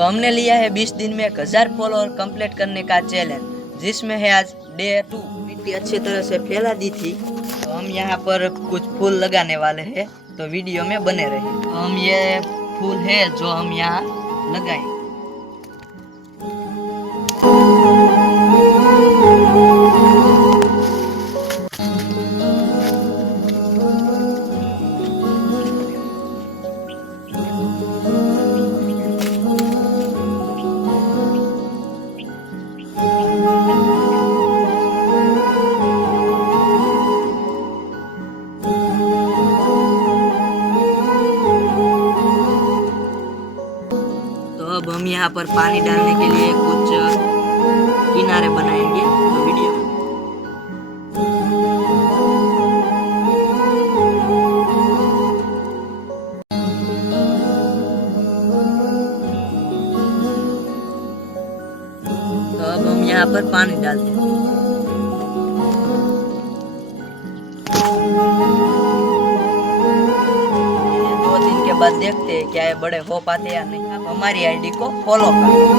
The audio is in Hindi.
तो हमने लिया है 20 दिन में 1000 फॉलोअर कंप्लीट करने का चैलेंज, जिसमें है आज डे 2। मिट्टी अच्छी तरह से फैला दी थी, तो हम यहाँ पर कुछ फूल लगाने वाले हैं, तो वीडियो में बने रहे। तो हम ये फूल है जो हम यहाँ लगाएंगे। तो अब हम यहाँ पर पानी डालने के लिए कुछ किनारे बनाएंगे, तो वीडियो तो अब हम यहाँ पर पानी डालते हैं। ये 2 दिन के बाद देखते हैं क्या ये बड़े हो पाते या नहीं। आप हमारी आईडी को फॉलो करें।